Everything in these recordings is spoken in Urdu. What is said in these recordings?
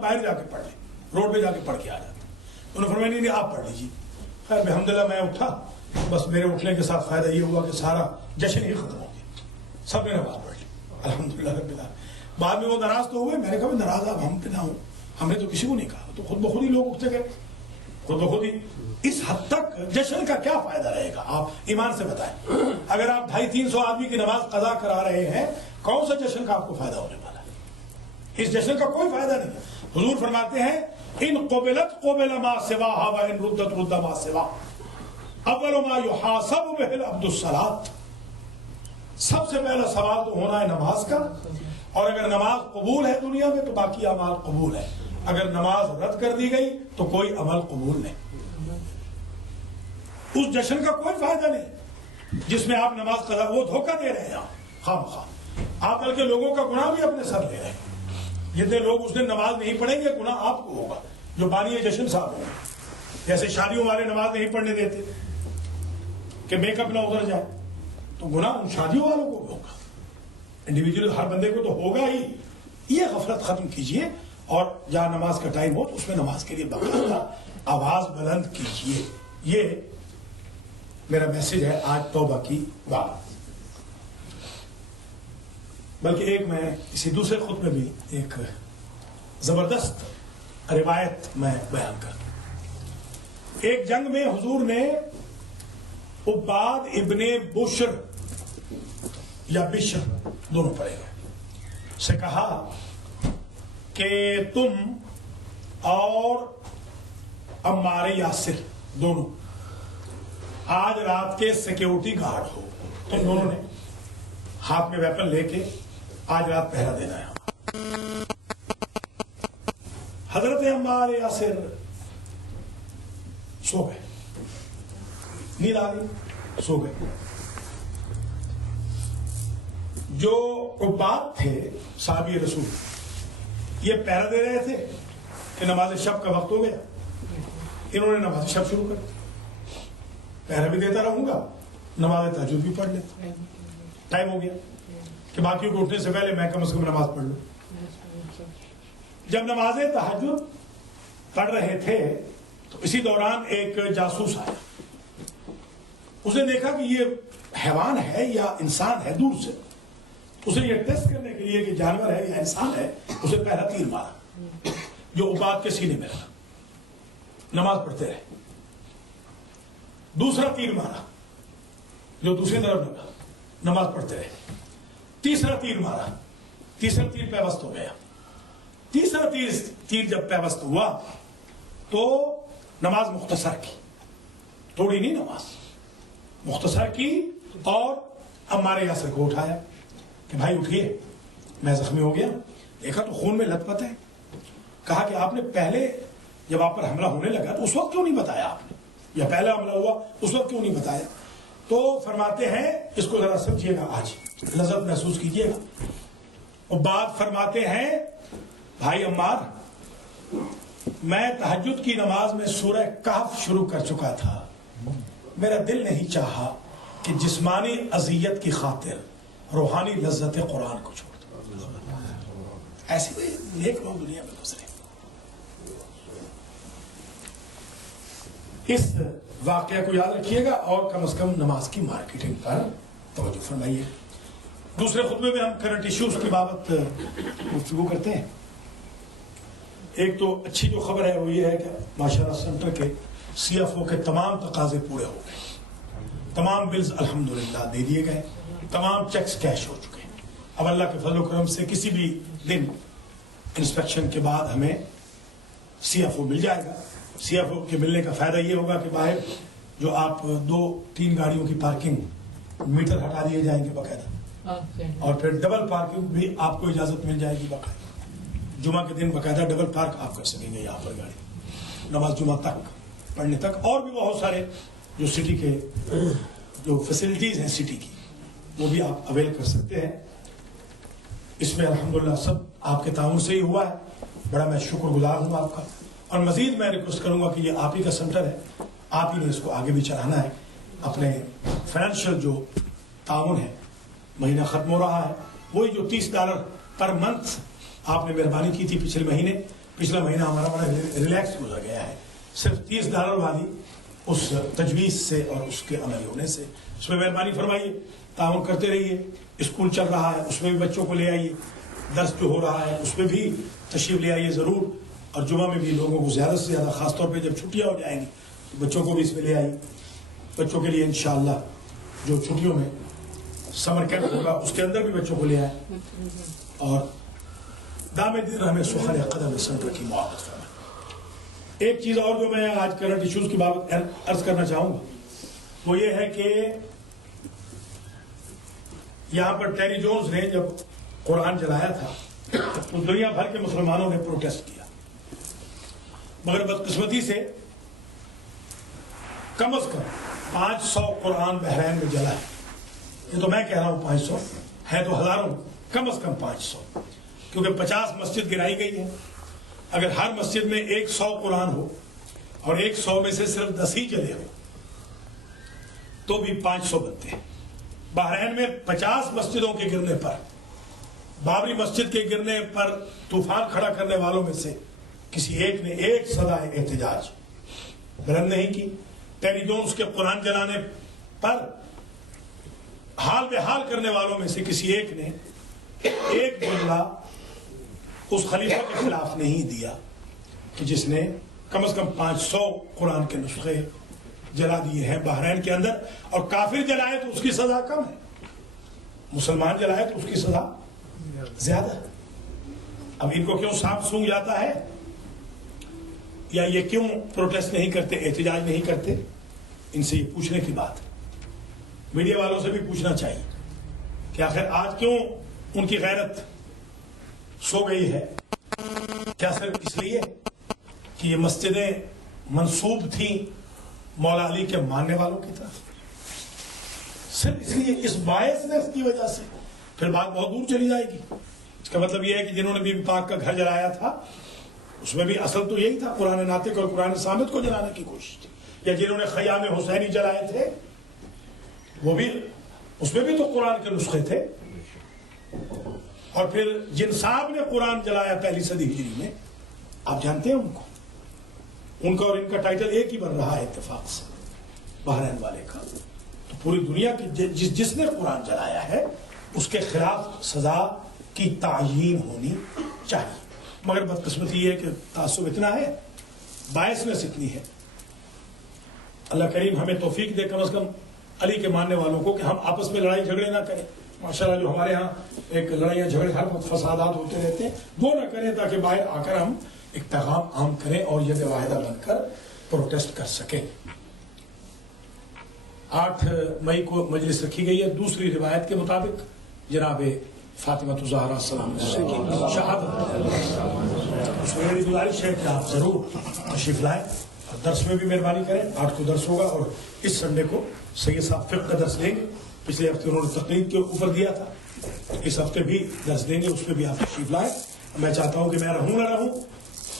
باہر جا کے پڑھ لیں, روڈ پہ جا کے پڑھ کے آ جاتے. انہوں نے فرمایا نہیں آپ پڑھ لیجیے. خیر الحمدللہ میں اٹھا, بس میرے اٹھنے کے ساتھ فائدہ یہ ہوا کہ سارا جشن ہی ختم ہو گیا, سب نے نماز پڑھ لی الحمدللہ رب العالمین. بعد میں وہ ناراض تو ہوئے, میں نے کہا ناراض آپ ہم پہ نہ ہوں, ہم نے تو کسی کو نہیں کہا, تو خود بخود ہی لوگ اٹھتے گئے خود بخود ہی. اس حد تک جشن کا کیا فائدہ رہے گا, آپ ایمان سے بتائیں. اگر آپ 250-300 آدمی کی نماز قضا کرا رہے ہیں, کون سا جشن کا آپ کو فائدہ ہونے والا ہے؟ اس جشن کا کوئی فائدہ نہیں. حضور فرماتے ہیں ان قبلت قبل ما سواها وان ردت رد ما سواها اول ما يحاسب به العبد الصلاۃ. سب سے پہلا سوال تو ہونا ہے نماز کا, اور اگر نماز قبول ہے دنیا میں تو باقی اعمال قبول ہے. اگر نماز رد کر دی گئی تو کوئی عمل قبول نہیں. اس جشن کا کوئی فائدہ نہیں جس میں آپ نماز قضا, وہ دھوکہ دے رہے ہیں خام خواہ آپ, بلکہ لوگوں کا گناہ بھی اپنے سر لے رہے ہیں. جتنے لوگ اس دن نماز نہیں پڑھیں گے گناہ آپ کو ہوگا, جو بانی جشن صاحب ہوں. جیسے شادیوں والے نماز نہیں پڑھنے دیتے کہ میک اپ نہ اتر جائے, تو گناہ ان شادیوں والوں کو بھی ہوگا. انڈیویجول ہر بندے کو تو ہوگا ہی. یہ غفلت ختم کیجئے, اور جہاں نماز کا ٹائم ہو تو اس میں نماز کے لیے باقاعدہ آواز بلند کیجئے. یہ میرا میسج ہے آج توبہ کی بات. بلکہ ایک میں اسی دوسرے خود میں بھی ایک زبردست روایت میں بیان کرتا ہوں. ایک جنگ میں حضور نے عباد ابن بشر یا بشر دونوں پڑھے گئے سے کہا کہ تم اور عمار یاسر دونوں آج رات کے سیکیورٹی گارڈ ہو. تم دونوں نے ہاتھ میں ویپن لے کے آج رات پہرا دینا ہے. حضرت عمار یاسر سو گئے, نیند آ گئی, سو گئے. جو عباد تھے صحابی رسول, یہ پہرا دے رہے تھے کہ نماز شب کا وقت ہو گیا. انہوں نے نماز شب شروع کر دی. پہرا بھی دیتا رہوں گا, نماز تہجد بھی پڑھ لیتا. ٹائم ہو گیا کہ باقیوں کو اٹھنے سے پہلے میں کم از کم نماز پڑھ لوں. جب نماز تہجد پڑھ رہے تھے تو اسی دوران ایک جاسوس آیا. اس نے دیکھا کہ یہ حیوان ہے یا انسان ہے دور سے. اسے یہ ٹیسٹ کرنے کے لیے کہ جانور ہے یا انسان ہے, اسے پہلا تیر مارا جو عباد کے سینے میں رہا. نماز پڑھتے رہے. دوسرا تیر مارا جو دوسری طرف لگا, نماز پڑھتے رہے. تیسرا تیر مارا, تیسرا تیر پیوست ہو گیا. تیسرا تیر جب پیوست ہوا تو نماز مختصر کی, تھوڑی نہیں نماز مختصر کی, اور عمار یاسر کو اٹھایا کہ بھائی اٹھیے, میں زخمی ہو گیا. دیکھا تو خون میں لت پت ہے. کہا کہ آپ نے پہلے جب آپ پر حملہ ہونے لگا تو اس وقت کیوں نہیں بتایا آپ نے, یا پہلا حملہ ہوا اس وقت کیوں نہیں بتایا؟ تو فرماتے ہیں اس کو ذرا سمجھیے گا, آج لذت محسوس کیجیے گا. عباد فرماتے ہیں بھائی عمار, میں تہجد کی نماز میں سورہ کہف شروع کر چکا تھا. میرا دل نہیں چاہا کہ جسمانی اذیت کی خاطر روحانی لذت قرآن کو چھوڑ دوں. ایسے کوئی نیک لوگ دنیا میں گزرے. اس واقعہ کو یاد رکھیے گا, اور کم از کم نماز کی مارکیٹنگ پر توجہ فرمائیے. دوسرے خطبے میں ہم کرنٹ ایشوز کی بابت گفتگو کرتے ہیں. ایک تو اچھی جو خبر ہے وہ یہ ہے کہ ماشاءاللہ سینٹر کے CFO کے تمام تقاضے پورے ہو گئے. تمام بلز الحمدللہ دے دیے گئے, تمام چیکس کیش ہو چکے ہیں. اب اللہ کے فضل و کرم سے کسی بھی دن انسپیکشن کے بعد ہمیں CFO مل جائے گا. CFO کے ملنے کا فائدہ یہ ہوگا کہ باہر جو آپ 2-3 گاڑیوں کی پارکنگ میٹر ہٹا دیے جائیں گے باقاعدہ, اور پھر ڈبل پارکنگ بھی آپ کو اجازت مل جائے گی باقاعدہ. جمعہ کے دن باقاعدہ ڈبل پارک آپ کر سکیں گے یہاں پر گاڑی, نماز جمعہ تک پڑھنے تک. اور بھی بہت سارے جو سٹی کے جو فیسلٹیز ہیں سٹی کی, وہ بھی آپ اویل کر سکتے ہیں. اس میں الحمدللہ سب آپ کے تعاون سے ہی ہوا ہے. بڑا میں شکر گزار ہوں آپ کا, اور مزید میں ریکویسٹ کروں گا کہ یہ آپ ہی کا سینٹر ہے, آپ ہی نے اس کو آگے بھی چلانا ہے. اپنے فائنینشیل جو تعاون ہے, مہینہ ختم ہو رہا ہے, وہی جو $30 پر منتھ آپ نے مہربانی کی تھی پچھلے مہینے, پچھلا مہینہ ہمارا بڑا ریلیکس گزر گیا ہے، صرف 30 ڈالر والی اس تجویز سے اور اس کے عملی ہونے سے۔ اس میں مہربانی فرمائیے، تعاون کرتے رہیے۔ اسکول چل رہا ہے، اس میں بھی بچوں کو لے آئیے، درس جو ہو رہا ہے اس میں بھی تشریف لے آئیے ضرور، اور جمعہ میں بھی لوگوں کو زیادہ سے زیادہ، خاص طور پہ جب چھٹیاں ہو جائیں گی تو بچوں کو بھی اس میں لے آئیے۔ بچوں کے لیے انشاءاللہ جو چھٹیوں میں سمر کیمپ ہوگا اس کے اندر بھی بچوں کو لے آئیں، اور دامِ دین ہمیں سخن قدم سنٹر کی معاوض فرمائے۔ ایک چیز اور جو میں آج کرنٹ ایشوز کی بابت عرض کرنا چاہوں گا وہ یہ ہے کہ یہاں پر ٹیری جونز نے جب قرآن جلایا تھا تو دنیا بھر کے مسلمانوں نے پروٹیسٹ کیا، مگر بدقسمتی سے کم از کم 500 قرآن بحرین میں جلا ہے۔ یہ تو میں کہہ رہا ہوں 500 ہے تو ہزاروں، کم از کم 500، کیونکہ 50 مسجد گرائی گئی ہے۔ اگر ہر مسجد میں 100 قرآن ہو اور 100 میں سے صرف 10 ہی جلے ہو تو بھی 500 بنتے ہیں۔ بحرین میں 50 مسجدوں کے گرنے پر، بابری مسجد کے گرنے پر طوفان کھڑا کرنے والوں میں سے کسی ایک نے ایک صدائے احتجاج بلند نہیں کی۔ ٹیری جونز کے قرآن جلانے پر حال بحال کرنے والوں میں سے کسی ایک نے ایک جملہ اس خلیفہ کے خلاف نہیں دیا کہ جس نے کم از کم 500 قرآن کے نسخے جلا دیے ہیں بحرین کے اندر، اور کافر جلائے تو اس کی سزا کم ہے، مسلمان جلائے تو اس کی سزا زیادہ ہے۔ اب ان کو کیوں سانپ سونگ جاتا ہے، یا یہ کیوں پروٹیسٹ نہیں کرتے، احتجاج نہیں کرتے؟ ان سے یہ پوچھنے کی بات ہے، میڈیا والوں سے بھی پوچھنا چاہیے کہ آخر آج کیوں ان کی غیرت سو گئی ہے؟ کیا صرف اس لیے کہ یہ مسجدیں منسوب تھیں مولا علی کے ماننے والوں کی طرف؟ صرف اس لیے، اس باعث نے، اس کی وجہ سے پھر بات بہت دور چلی جائے گی۔ اس کا مطلب یہ ہے کہ جنہوں نے بی بی پاک کا گھر جلایا تھا اس میں بھی اصل تو یہی تھا، قرآن ناطق اور قرآن صامت کو جلانے کی کوشش تھی، یا جنہوں نے خیام حسینی جلائے تھے وہ بھی، اس میں بھی تو قرآن کے نسخے تھے۔ اور پھر جن صاحب نے قرآن جلایا پہلی صدی ہجری میں، آپ جانتے ہیں ان کا اور ان کا ٹائٹل ایک ہی بن رہا ہے اتفاق سے، بحرین والے کا۔ تو پوری دنیا کی جس نے قرآن جلایا ہے اس کے خلاف سزا کی تعیین ہونی چاہیے، مگر بدقسمتی یہ ہے کہ تعصب اتنا ہے، باعثنس اتنی ہے۔ اللہ کریم ہمیں توفیق دے کم از کم علی کے ماننے والوں کو کہ ہم آپس میں لڑائی جھگڑے نہ کریں۔ ماشاءاللہ جو ہمارے ہاں ایک لڑائیاں جھگڑے ہر وقت فسادات ہوتے رہتے ہیں، وہ نہ کریں تاکہ باہر آ کر ہم ایک پیغام عام کریں اور یہ واحدہ بن کر پروٹیسٹ کر سکیں۔ 8 مئی کو مجلس رکھی گئی ہے، دوسری روایت کے مطابق جناب فاطمہ الزہرا السلام کی شہادت۔ میری گزارش ہے کہ آپ ضرور تشریف لائیں اور درس میں بھی مہربانی کریں۔ 8 کو درس ہوگا اور اس سنڈے کو سید صاحب فقہ کا درس دیں گے۔ پچھلے ہفتے انہوں نے تقریر کے اوپر دیا تھا، اس ہفتے بھی درس دیں گے، اس میں بھی آپ تشریف لائیں۔ میں چاہتا ہوں کہ میں رہوں نہ رہوں،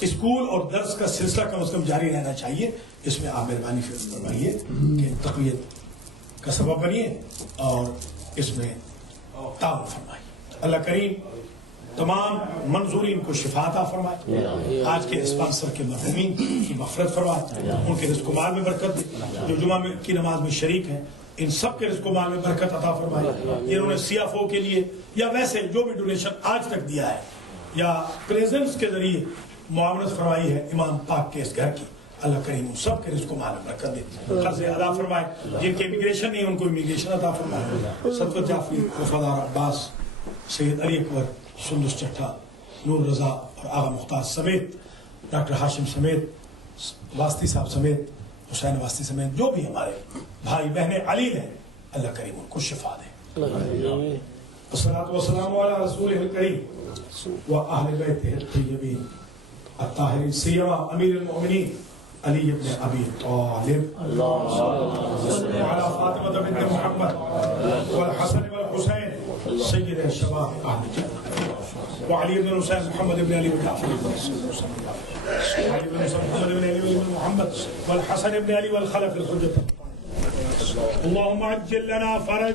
اسکول اور درس کا سلسلہ کم از کم جاری رہنا چاہیے۔ اس میں آپ مہربانی فرمائیے کہ تقویت کا سبب بنیے اور اس میں تعاون فرمائیے۔ اللہ کریم تمام منظورین کو شفا عطا فرمائے، آج کے اسپانسر کے مرحومین کی مغفرت فرمائے، ان کے رزق و مال میں برکت دے، جو جمعہ کی نماز میں شریک ہیں ان سب کے رزق و مال میں برکت عطا فرمائے، جنہوں نے CFO کے لیے یا ویسے جو بھی ڈونیشن آج تک دیا ہے یا پریزنٹس کے ذریعے معاونت فرمائی ہے امام پاک کے اس گھر کی، اللہ کریم ان سب کے رزق و مال میں برکت دے، قرض ادا فرمائے، جن کے امیگریشن نہیں ان کو امیگریشن عطا فرمائے۔ صدقت جعفری، وفادار عباس، سید علی اکبر، سندس چٹھا، نور رضا اور آغا مختار سمیت، ڈاکٹر ہاشم سمیت، واسطی صاحب سمیت، حسین واسطی سمیت جو بھی ہمارے بھائی بہنیں علی ہیں، اللہ کریم ان کو شفا دے۔ والصلاة والسلام علی رسولہ الکریم و اہل بیتہ الطیبین الطاہرین، سیما امیر المؤمنین علی ابن ابی طالب، وعلی فاطمہ بنت محمد والحسن والحسین سید شباب اہل جنہ، وعلی بن حسین محمد بن علی وجعفر وعلی بن حسین محمد بن علی بن محمد والحسن بن علی والخلف الحجة، اللهم عجل لنا فرج